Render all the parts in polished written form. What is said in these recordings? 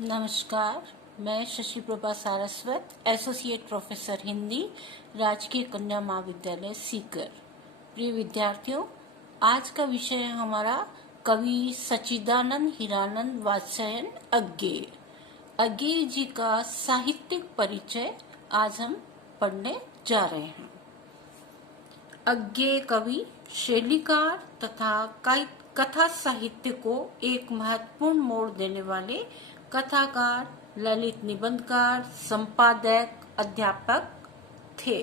नमस्कार। मैं Shashi Prabha Saraswat, associate professor Hindi, राजकीय कन्या महाविद्यालय सीकर। प्रिय विद्यार्थियों, आज का विषय है हमारा कवि सच्चिदानंद हीरानंद वात्स्यायन अज्ञेय। अज्ञेय जी का साहित्यिक परिचय आज हम पढ़ने जा रहे हैं। अज्ञेय कवि, शैलीकार तथा कथा साहित्य को एक महत्वपूर्ण मोड़ देने वाले कथाकार, ललित निबंधकार, संपादक, अध्यापक थे।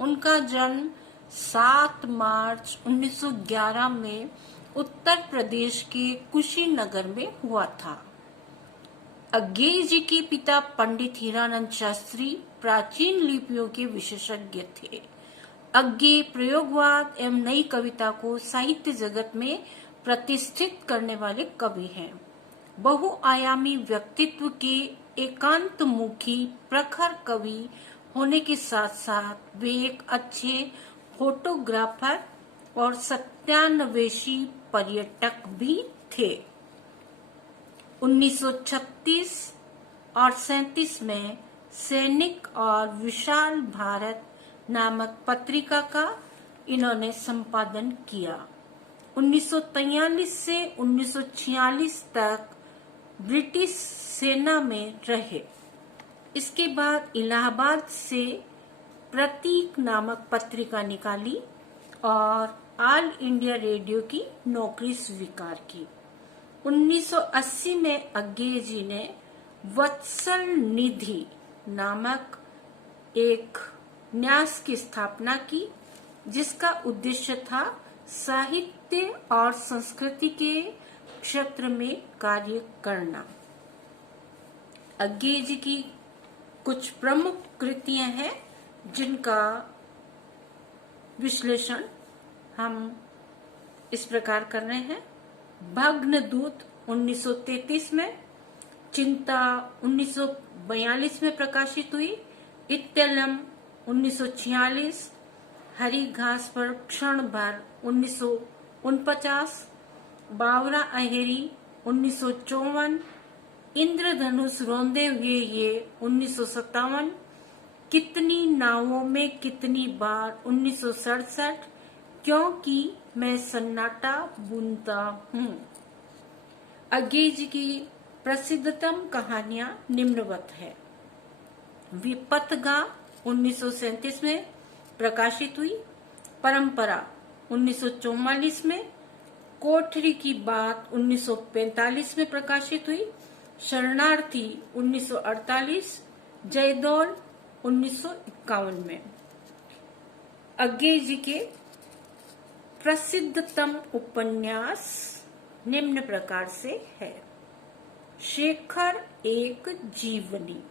उनका जन्म 7 मार्च 1911 में उत्तर प्रदेश के कुशीनगर में हुआ था। अज्ञेय जी के पिता पंडित हीरानंद शास्त्री प्राचीन लिपियों के विशेषज्ञ थे। अज्ञेय प्रयोगवाद एवं नई कविता को साहित्य जगत में प्रतिष्ठित करने वाले कवि हैं। बहुआयामी व्यक्तित्व के एकांतमुखी प्रखर कवि होने के साथ साथ वे एक अच्छे फोटोग्राफर और सत्यान्वेषी पर्यटक भी थे। 1936 और 37 में सैनिक और विशाल भारत नामक पत्रिका का इन्होंने संपादन किया। 1943 से 1946 तक ब्रिटिश सेना में रहे। इसके बाद इलाहाबाद से प्रतीक नामक पत्रिका निकाली और ऑल इंडिया रेडियो की नौकरी स्वीकार की। 1980 में अज्ञेय जी ने वत्सल निधि नामक एक न्यास की स्थापना की, जिसका उद्देश्य था साहित्य और संस्कृति के क्षेत्र में कार्य करना। अज्ञेय जी की कुछ प्रमुख कृतियां हैं जिनका विश्लेषण हम इस प्रकार कर रहे हैं। भग्नदूत 1933 में, चिंता 1942 में प्रकाशित हुई, इत्यलम 1946, हरी घास पर क्षण भर 1949, बावरा अहेरी 1954, इंद्रधनुष रोंदे हुए ये 1957, कितनी नावों में कितनी बार 1967, क्योंकि मैं सन्नाटा बुनता हूँ। अज्ञेय जी की प्रसिद्धतम कहानियां निम्नवत है। विपथगा 1937 में प्रकाशित हुई, परंपरा 1944 में, कोठरी की बात 1945 में प्रकाशित हुई, शरणार्थी 1948, जयदौल 1951 में। अज्ञेय जी के प्रसिद्धतम उपन्यास निम्न प्रकार से है। शेखर एक जीवनी,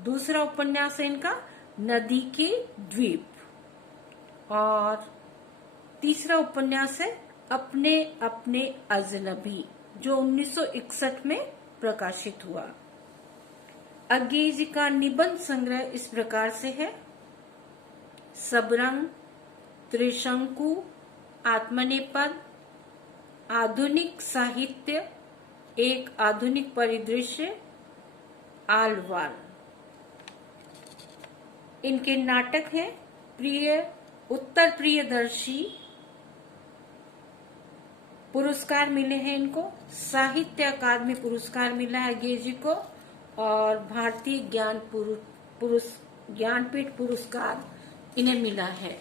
दूसरा उपन्यास है इनका नदी के द्वीप, और तीसरा उपन्यास है अपने अपने अजनबी, जो 1961 में प्रकाशित हुआ। अज्ञेय जी का निबंध संग्रह इस प्रकार से है। सबरंग, त्रिशंकु, आत्मनेपद, आधुनिक साहित्य, एक आधुनिक परिदृश्य, आलवाल। इनके नाटक हैं उत्तर प्रियदर्शी पुरस्कार मिले हैं इनको, साहित्य अकादमी पुरस्कार मिला है अज्ञेय जी को, और भारतीय ज्ञानपीठ पुरस्कार इन्हें मिला है।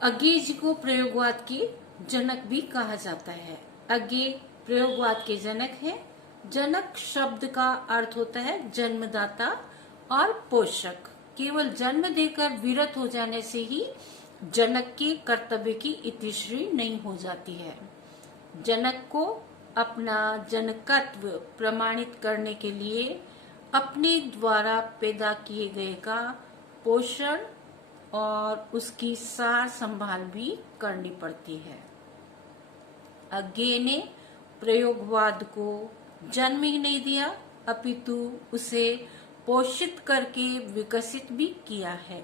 अज्ञेय जी को प्रयोगवाद के जनक भी कहा जाता है। अज्ञेय प्रयोगवाद के जनक हैं। जनक शब्द का अर्थ होता है जन्मदाता और पोषक। केवल जन्म देकर विरत हो जाने से ही जनक के कर्तव्य की इतिश्री नहीं हो जाती है। जनक को अपना जनकत्व प्रमाणित करने के लिए अपने द्वारा पैदा किए गए का पोषण और उसकी सार संभाल भी करनी पड़ती है। अज्ञेय ने प्रयोगवाद को जन्म ही नहीं दिया, अपितु उसे पोषित करके विकसित भी किया है।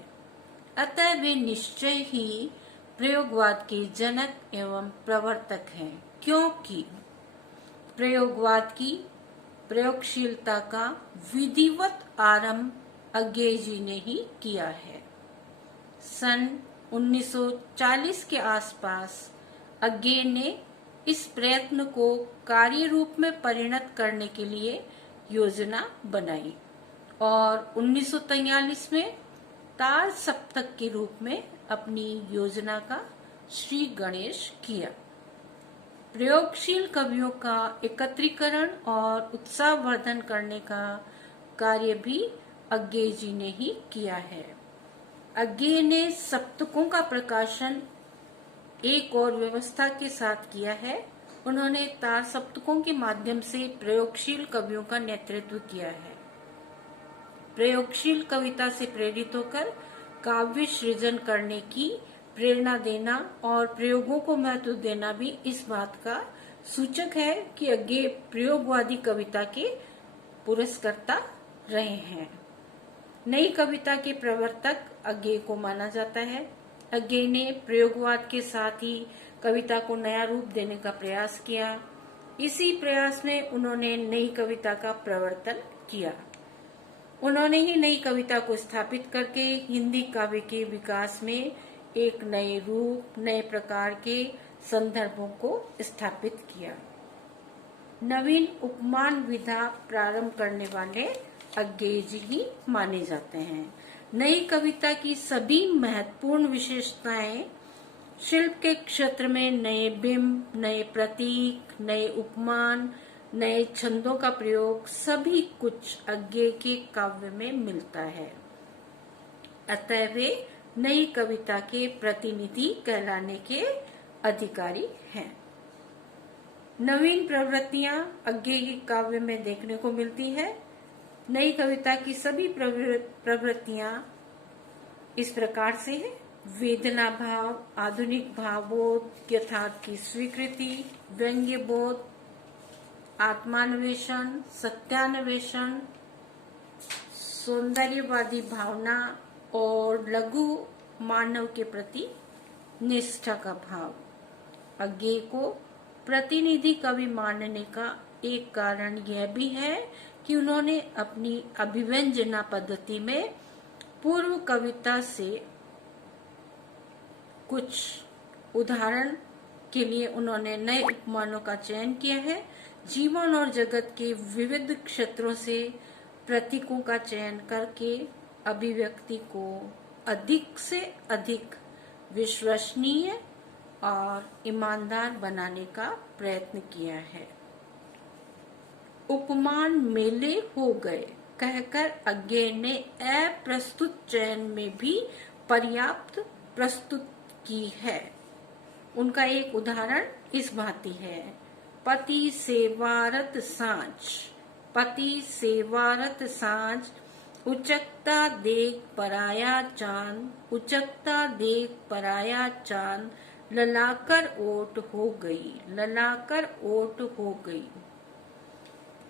अतः वे निश्चय ही प्रयोगवाद के जनक एवं प्रवर्तक हैं, क्योंकि प्रयोगवाद की प्रयोगशीलता का विधिवत आरंभ अज्ञे जी ने ही किया है। सन 1940 के आसपास अज्ञे ने इस प्रयत्न को कार्य रूप में परिणत करने के लिए योजना बनाई और 1943 में तार सप्तक के रूप में अपनी योजना का श्री गणेश किया। प्रयोगशील कवियों का एकत्रीकरण और उत्साहवर्धन करने का कार्य भी अज्ञे जी ने ही किया है। अज्ञे ने सप्तकों का प्रकाशन एक और व्यवस्था के साथ किया है। उन्होंने तार सप्तकों के माध्यम से प्रयोगशील कवियों का नेतृत्व किया है। प्रयोगशील कविता से प्रेरित होकर काव्य सृजन करने की प्रेरणा देना और प्रयोगों को महत्व देना भी इस बात का सूचक है कि अज्ञे प्रयोगवादी कविता के पुरस्कर्ता रहे हैं। नई कविता के प्रवर्तक अज्ञे को माना जाता है। अज्ञे ने प्रयोगवाद के साथ ही कविता को नया रूप देने का प्रयास किया। इसी प्रयास में उन्होंने नई कविता का प्रवर्तन किया। उन्होंने ही नई कविता को स्थापित करके हिंदी काव्य के विकास में एक नए रूप, नए प्रकार के संदर्भों को स्थापित किया। नवीन उपमान विधा प्रारंभ करने वाले अज्ञे जी ही माने जाते हैं। नई कविता की सभी महत्वपूर्ण विशेषताएं शिल्प के क्षेत्र में नए बिंब, नए प्रतीक, नए उपमान, नए छंदों का प्रयोग सभी कुछ अज्ञे के काव्य में मिलता है। अतः वे नई कविता के प्रतिनिधि कहलाने के अधिकारी हैं। नवीन प्रवृत्तियां अज्ञे के काव्य में देखने को मिलती है। नई कविता की सभी प्रवृत्तियां इस प्रकार से है: वेदना भाव, आधुनिक भावबोध, यथार्थ की स्वीकृति, व्यंग्य बोध, आत्मान्वेषण, सत्यान्वेषण, सौंदर्यवादी भावना और लघु मानव के प्रति निष्ठा का भाव। अज्ञे को प्रतिनिधि कवि मानने का एक कारण यह भी है कि उन्होंने अपनी अभिव्यंजना पद्धति में पूर्व कविता से कुछ उदाहरण के लिए उन्होंने नए उपमानों का चयन किया है। जीवन और जगत के विविध क्षेत्रों से प्रतीकों का चयन करके अभिव्यक्ति को अधिक से अधिक विश्वसनीय और ईमानदार बनाने का प्रयत्न किया है। उपमान मेले हो गए कहकर अज्ञे ने अप्रस्तुत चयन में भी पर्याप्त प्रस्तुत की है। उनका एक उदाहरण इस भांति है: पति सेवारत सांझ, पति सेवारत सांझ, उचकता देख पराया चांद, उचकता देख पराया चांद, ललाकर ओट हो गई, ललाकर ओट हो गई।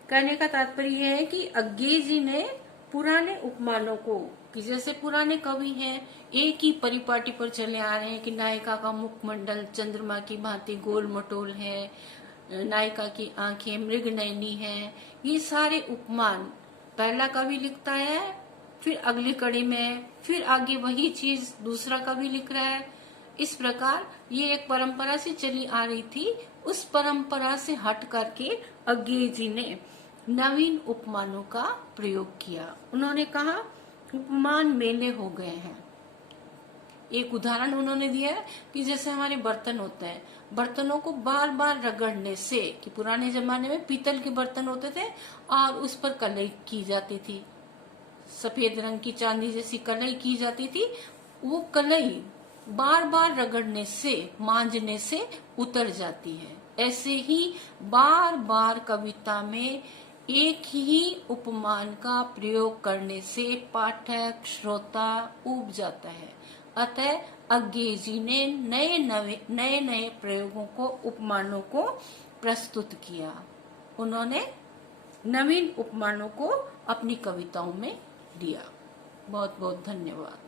कहने का तात्पर्य है कि अज्ञे जी ने पुराने उपमानों को, कि जैसे पुराने कवि हैं एक ही परिपाटी पर चले आ रहे हैं कि नायिका का मुखमंडल चंद्रमा की भांति गोल मटोल है, नायिका की आंखें मृगनयनी है। ये सारे उपमान पहला कवि लिखता है, फिर अगली कड़ी में फिर आगे वही चीज दूसरा कवि लिख रहा है। इस प्रकार ये एक परंपरा से चली आ रही थी। उस परंपरा से हट करके अज्ञे जी ने नवीन उपमानों का प्रयोग किया। उन्होंने कहा उपमान मेले हो गए हैं। एक उदाहरण उन्होंने दिया है कि जैसे हमारे बर्तन होते हैं, बर्तनों को बार बार रगड़ने से, कि पुराने जमाने में पीतल के बर्तन होते थे और उस पर कलई की जाती थी, सफेद रंग की चांदी जैसी कलई की जाती थी। वो कलई बार बार रगड़ने से, मांजने से उतर जाती है। ऐसे ही बार बार कविता में एक ही उपमान का प्रयोग करने से पाठक, श्रोता ऊब जाता है। अतः अज्ञे जी ने नए नए प्रयोगों को, उपमानों को प्रस्तुत किया। उन्होंने नवीन उपमानों को अपनी कविताओं में लिया। बहुत बहुत धन्यवाद।